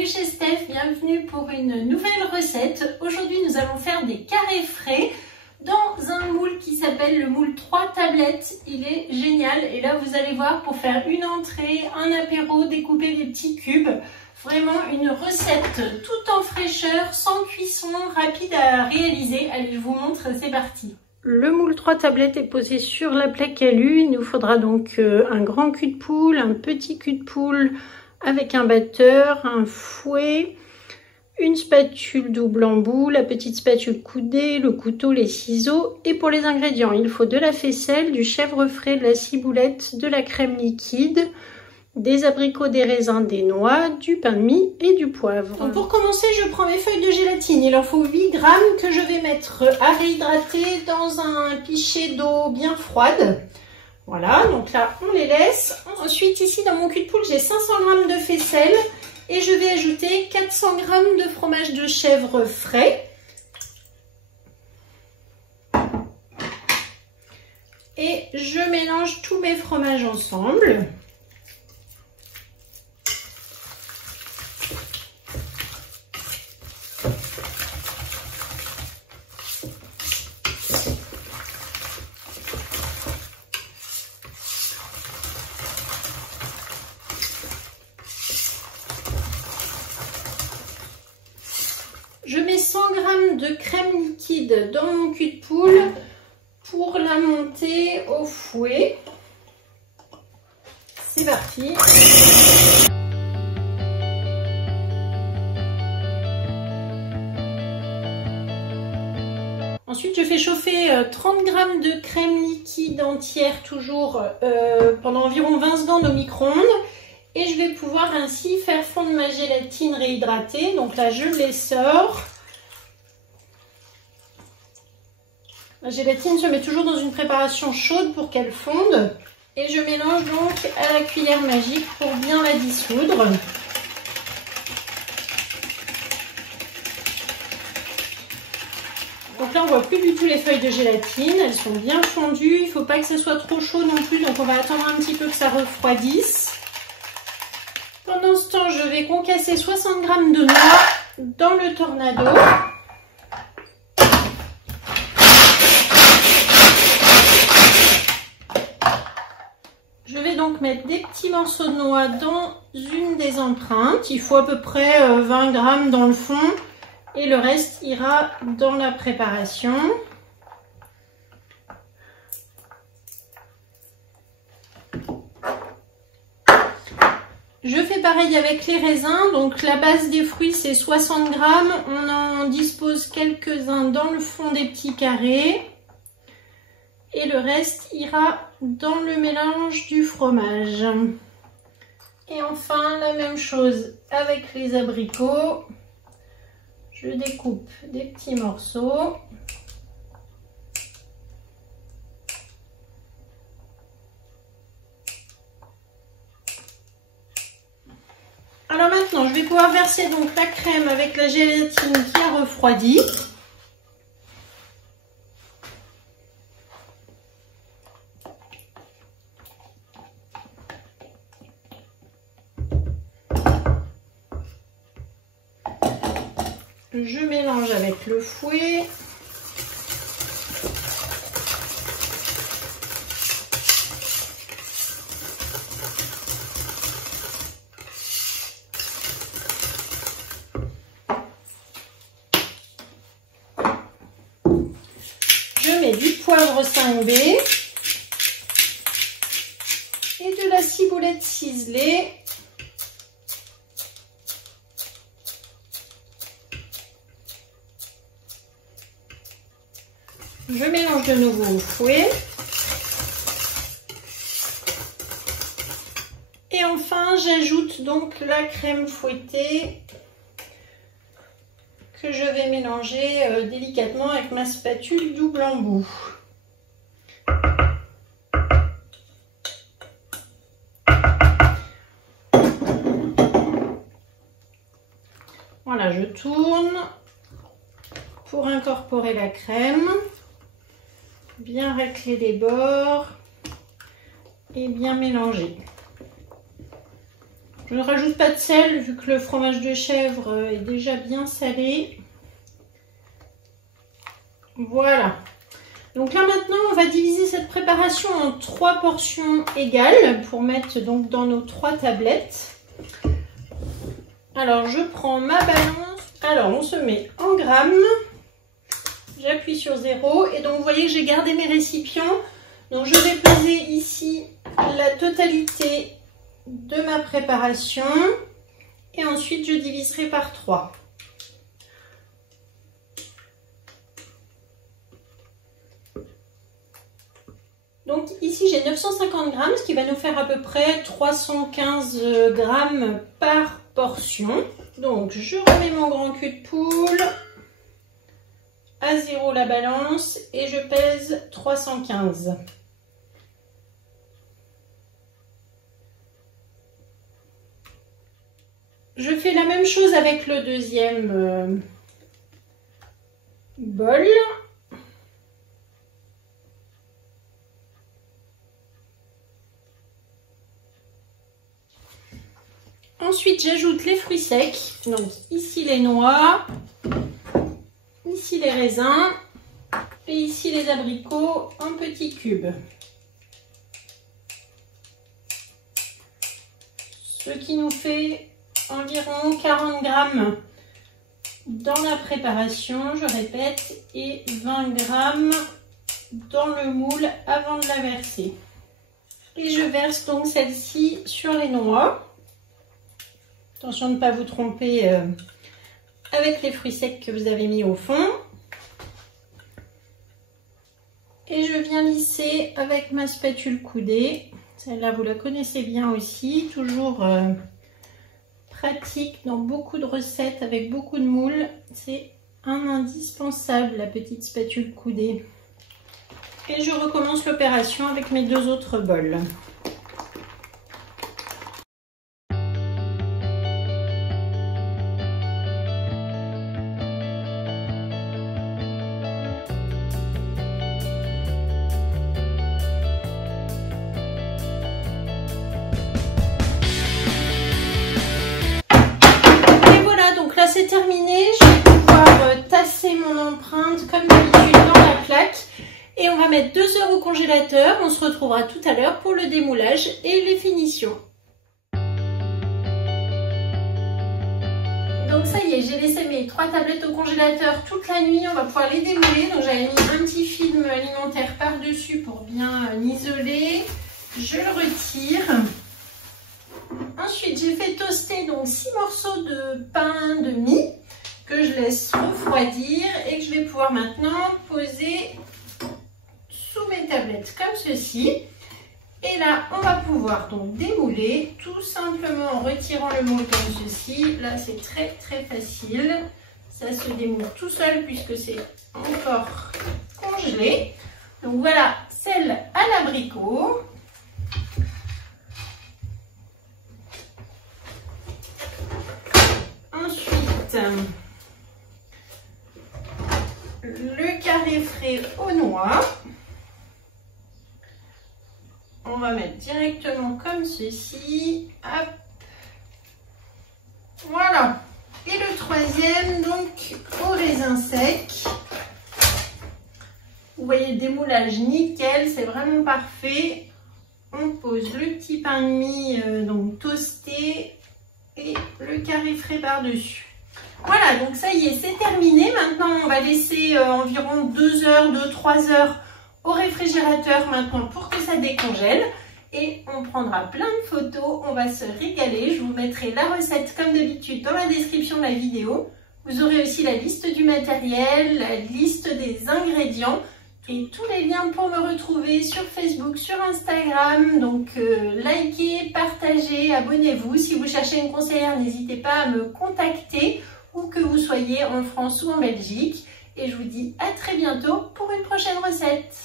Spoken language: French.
bienvenue chez Steph, bienvenue pour une nouvelle recette. Aujourd'hui nous allons faire des carrés frais dans un moule qui s'appelle le moule 3 tablettes. Il est génial et là vous allez voir, pour faire une entrée, un apéro, découper des petits cubes. Vraiment une recette tout en fraîcheur, sans cuisson, rapide à réaliser. Allez, je vous montre, c'est parti. Le moule 3 tablettes est posé sur la plaque alu. Il nous faudra donc un grand cul de poule, un petit cul de poule avec un batteur, un fouet, une spatule double embout, la petite spatule coudée, le couteau, les ciseaux. Et pour les ingrédients, il faut de la faisselle, du chèvre frais, de la ciboulette, de la crème liquide, des abricots, des raisins, des noix, du pain de mie et du poivre. Donc pour commencer, je prends mes feuilles de gélatine. Il en faut 8 grammes que je vais mettre à réhydrater dans un pichet d'eau bien froide. Voilà, donc là, on les laisse. Ensuite, ici, dans mon cul de poule, j'ai 500 g de faisselle et je vais ajouter 400 g de fromage de chèvre frais. Et je mélange tous mes fromages ensemble. Je mets 100 g de crème liquide dans mon cul de poule pour la monter au fouet. C'est parti. Ensuite, je fais chauffer 30 g de crème liquide entière, toujours pendant environ 20 secondes au micro-ondes. Et je vais pouvoir ainsi faire fondre ma gélatine réhydratée. Donc là, je les sors. La gélatine se met toujours dans une préparation chaude pour qu'elle fonde. Et je mélange donc à la cuillère magique pour bien la dissoudre. Donc là, on voit plus du tout les feuilles de gélatine. Elles sont bien fondues. Il ne faut pas que ça soit trop chaud non plus. Donc on va attendre un petit peu que ça refroidisse. Pendant ce temps, je vais concasser 60 g de noix dans le tornado. Je vais donc mettre des petits morceaux de noix dans une des empreintes. Il faut à peu près 20 g dans le fond et le reste ira dans la préparation. Je fais pareil avec les raisins, donc la base des fruits c'est 60 g, on en dispose quelques-uns dans le fond des petits carrés et le reste ira dans le mélange du fromage. Et enfin la même chose avec les abricots, je découpe des petits morceaux. Alors maintenant, je vais pouvoir verser donc la crème avec la gélatine qui a refroidi. Je mélange avec le fouet. Je mets du poivre 5B et de la ciboulette ciselée. Je mélange de nouveau au fouet. Et enfin, j'ajoute donc la crème fouettée que je vais mélanger délicatement avec ma spatule double embout. Voilà, je tourne pour incorporer la crème, bien racler les bords et bien mélanger. Je ne rajoute pas de sel vu que le fromage de chèvre est déjà bien salé. Voilà. Donc là maintenant, on va diviser cette préparation en 3 portions égales pour mettre donc dans nos 3 tablettes. Alors je prends ma balance. Alors on se met en grammes. J'appuie sur 0 et donc vous voyez que j'ai gardé mes récipients. Donc je vais peser ici la totalité de ma préparation et ensuite je diviserai par 3. Donc ici j'ai 950 grammes, ce qui va nous faire à peu près 315 grammes par portion. Donc je remets mon grand cul de poule, à 0 la balance et je pèse 315. Je fais la même chose avec le deuxième bol. Ensuite, j'ajoute les fruits secs. Donc ici les noix, ici les raisins et ici les abricots en petits cubes. Ce qui nous fait environ 40 grammes dans la préparation, je répète, et 20 grammes dans le moule avant de la verser. Et je verse donc celle-ci sur les noix. Attention de ne pas vous tromper avec les fruits secs que vous avez mis au fond. Et je viens lisser avec ma spatule coudée. Celle-là, vous la connaissez bien aussi. Toujours pratique dans beaucoup de recettes avec beaucoup de moules. C'est un indispensable, la petite spatule coudée. Et je recommence l'opération avec mes 2 autres bols. C'est terminé, je vais pouvoir tasser mon empreinte comme d'habitude dans la plaque et on va mettre 2 heures au congélateur. On se retrouvera tout à l'heure pour le démoulage et les finitions. Donc ça y est, j'ai laissé mes 3 tablettes au congélateur toute la nuit, on va pouvoir les démouler. Donc j'avais mis un petit film alimentaire par-dessus pour bien l'isoler. Je le retire. Ensuite, j'ai fait toaster donc 6 morceaux de pain de mie que je laisse refroidir et que je vais pouvoir maintenant poser sous mes tablettes comme ceci. Et là, on va pouvoir donc démouler tout simplement en retirant le moule comme ceci. Là, c'est très facile. Ça se démoule tout seul puisque c'est encore congelé. Donc voilà, celle à l'abricot. Ensuite, le carré frais aux noix. On va mettre directement comme ceci. Hop. Voilà. Et le troisième, donc, au raisin sec. Vous voyez, démoulage nickel, c'est vraiment parfait. On pose le petit pain de mie donc toasté et le carré frais par-dessus. Voilà, donc ça y est, c'est terminé. Maintenant, on va laisser environ 2 heures, 2-3 heures au réfrigérateur maintenant pour que ça décongèle. Et on prendra plein de photos, on va se régaler. Je vous mettrai la recette comme d'habitude dans la description de la vidéo. Vous aurez aussi la liste du matériel, la liste des ingrédients et tous les liens pour me retrouver sur Facebook, sur Instagram. Donc likez, partagez, abonnez-vous. Si vous cherchez une conseillère, n'hésitez pas à me contacter, où que vous soyez en France ou en Belgique. Et je vous dis à très bientôt pour une prochaine recette.